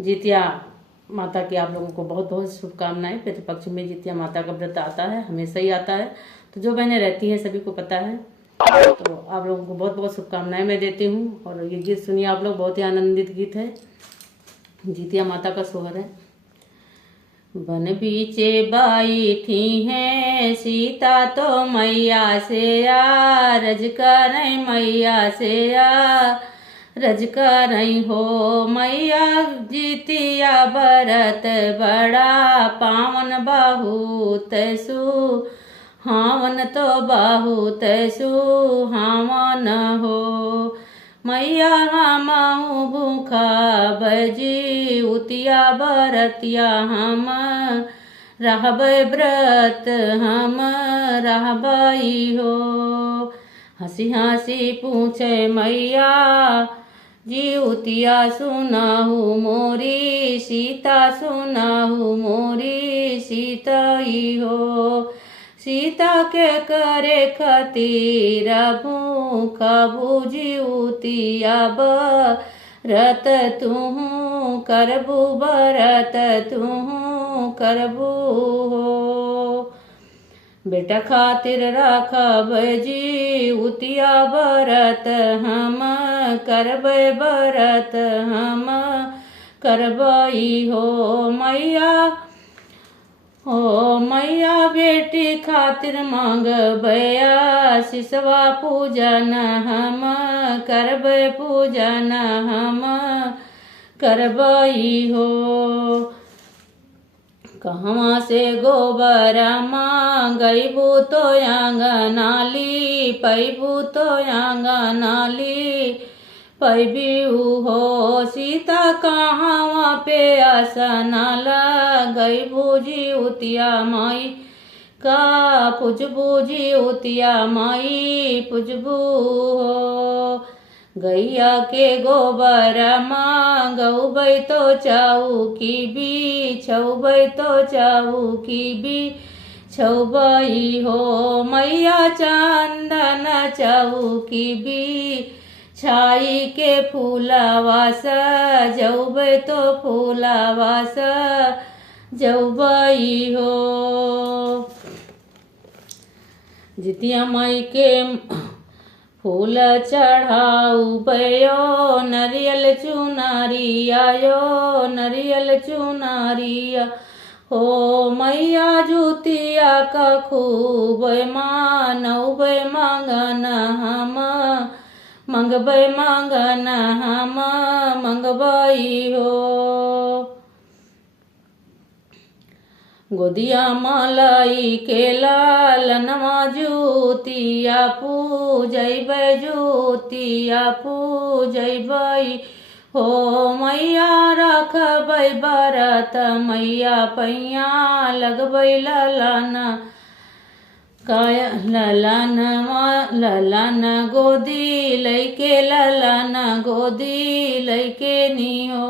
जितिया माता की आप लोगों को बहुत बहुत शुभकामनाएं। पितृपक्ष में जितिया माता का व्रत आता है, हमेशा ही आता है। तो जो बहनें रहती हैं सभी को पता है। तो आप लोगों को बहुत बहुत शुभकामनाएं मैं देती हूँ। और ये गीत सुनिए आप लोग, बहुत ही आनंदित गीत है, जितिया माता का सोहर है। बन बीचे बैठी है सीता तो मैया से आ, रज कर मैया से आ, रज कर हो मैया। जितिया बरत बड़ा पावन बहुत सुहावन, तो बहुत सुहावन हो मैया। हमहु भूखा बजी उतिया बरतिया, हम रहबै व्रत हम रहबै हो। हंसी हंसी पूछे मैया जी उतिया सुनाहु मोरी सीता, सुनाहु मोरी सीताई हो। सीता के करे खातिर भूखा बुझी उतिया बरत, तुहु करबू बरत तुहु करबू हो। बेटा खातिर राखब जी उतिया बरत, हम करबै बरत हम करबई हो मैया। हो मैया बेटी खातिर मांगबै आशीषवा पूजन, हम करबै पूजन हम करबई हो। कहवा से गोबर मांगबू तो आंगनाली पैबू, तो आंगनाली पैबू हो। सीता कहवा पे आसना लगैबू जी उतिया माई का, पुजबू जी उतिया माई पुजबू हो। गैया के गोबर मांगबै तो चौकी बिछौबै, तो चौकी बिछौबै हो मैया। चंदन चौकी बिछाई के फूलवा सजौबै, तो फूलवा सजौबै हो। जितिया माई के फूल चढ़ाउबयो, नरियल चुनरिया यो नरियल चुनरिया हो मैया। जुतिया का खूब मानौबै मांगन, हम मंगबै मांगन हम मंगबै हो। गोदिया मालाई के लालनवा जुतिया पूजबै, जुतिया पूजबै हो मैया। रखबै बरत मैया पैया लगबै ललन, ललन गोदी लैके, ललन गोदी लैके नी हो।